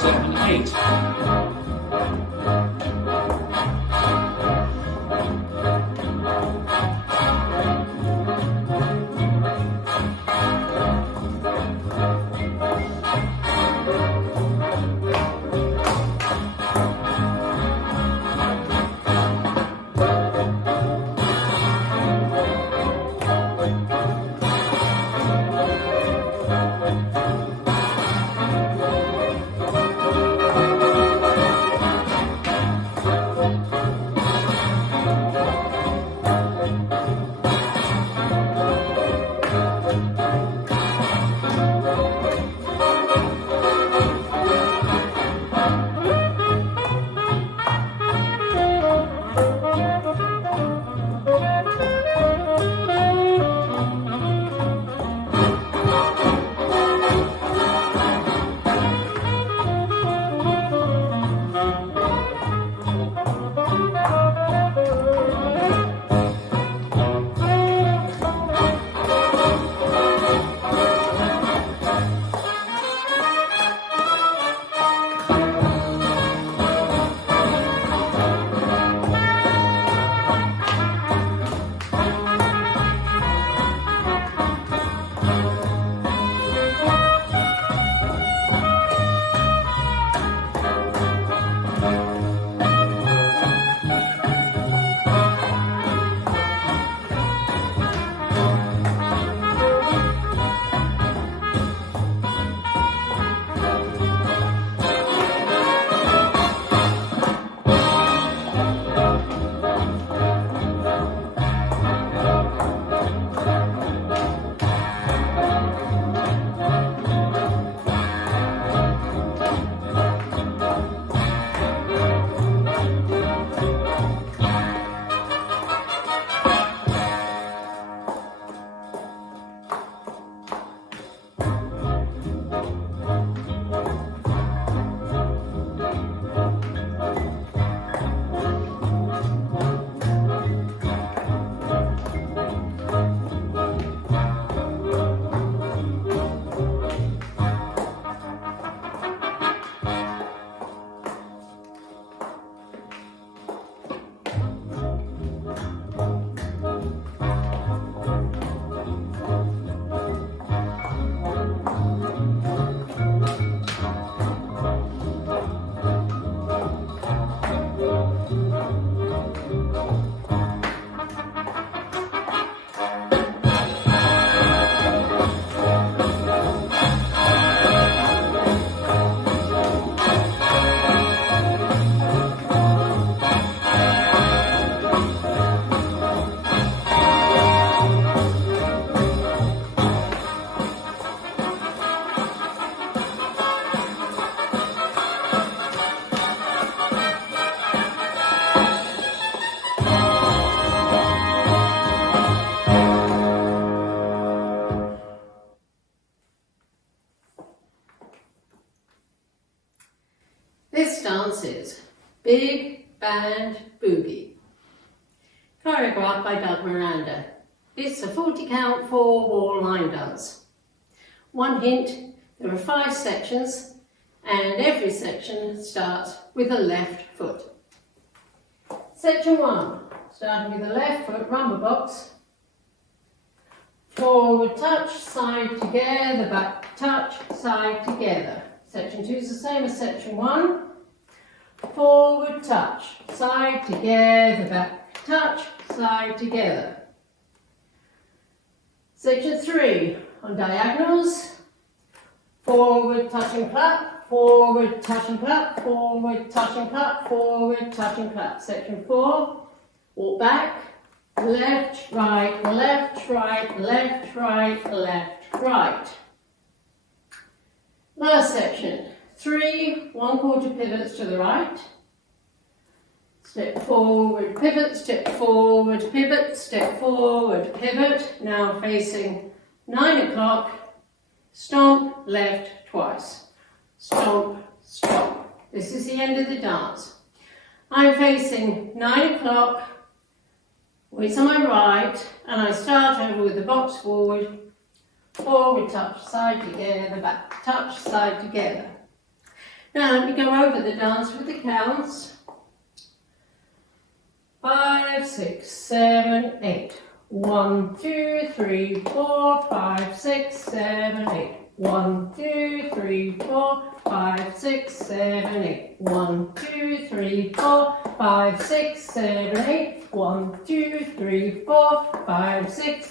7, 8. This dance is Big Band Boogie, choreographed by Doug Miranda. It's a 40 count 4 wall line dance. One hint, there are 5 sections and every section starts with the left foot. Section 1, starting with the left foot rumba box, forward touch, side together, back touch, side together. Section 2 is the same as section 1. Forward touch, side together, back touch, side together. Section 3, on diagonals, forward touch and clap, forward touch and clap, forward touch and clap, forward touch and clap. Section 4, walk back, left, right, left, right, left, right, left, right. Last section, 3 1/4 pivots to the right, step forward, pivot, step forward, pivot, step forward, pivot, now facing 9 o'clock, stomp, left twice, stomp, stomp. This is the end of the dance. I'm facing 9 o'clock, weights on my right, and I start over with the box forward, forward touch, side together, back touch, side together. Now we go over the dance with the counts. 5, 6, 7, 8. 1, 2, 3, 4, 5, 6, 7, 8. 1, 2, 3, 4, 5, 6, 7, 8. 1, 2, 3, 4, 5, 6, 7, 8. 1, 2, 3, 4, 5, 6,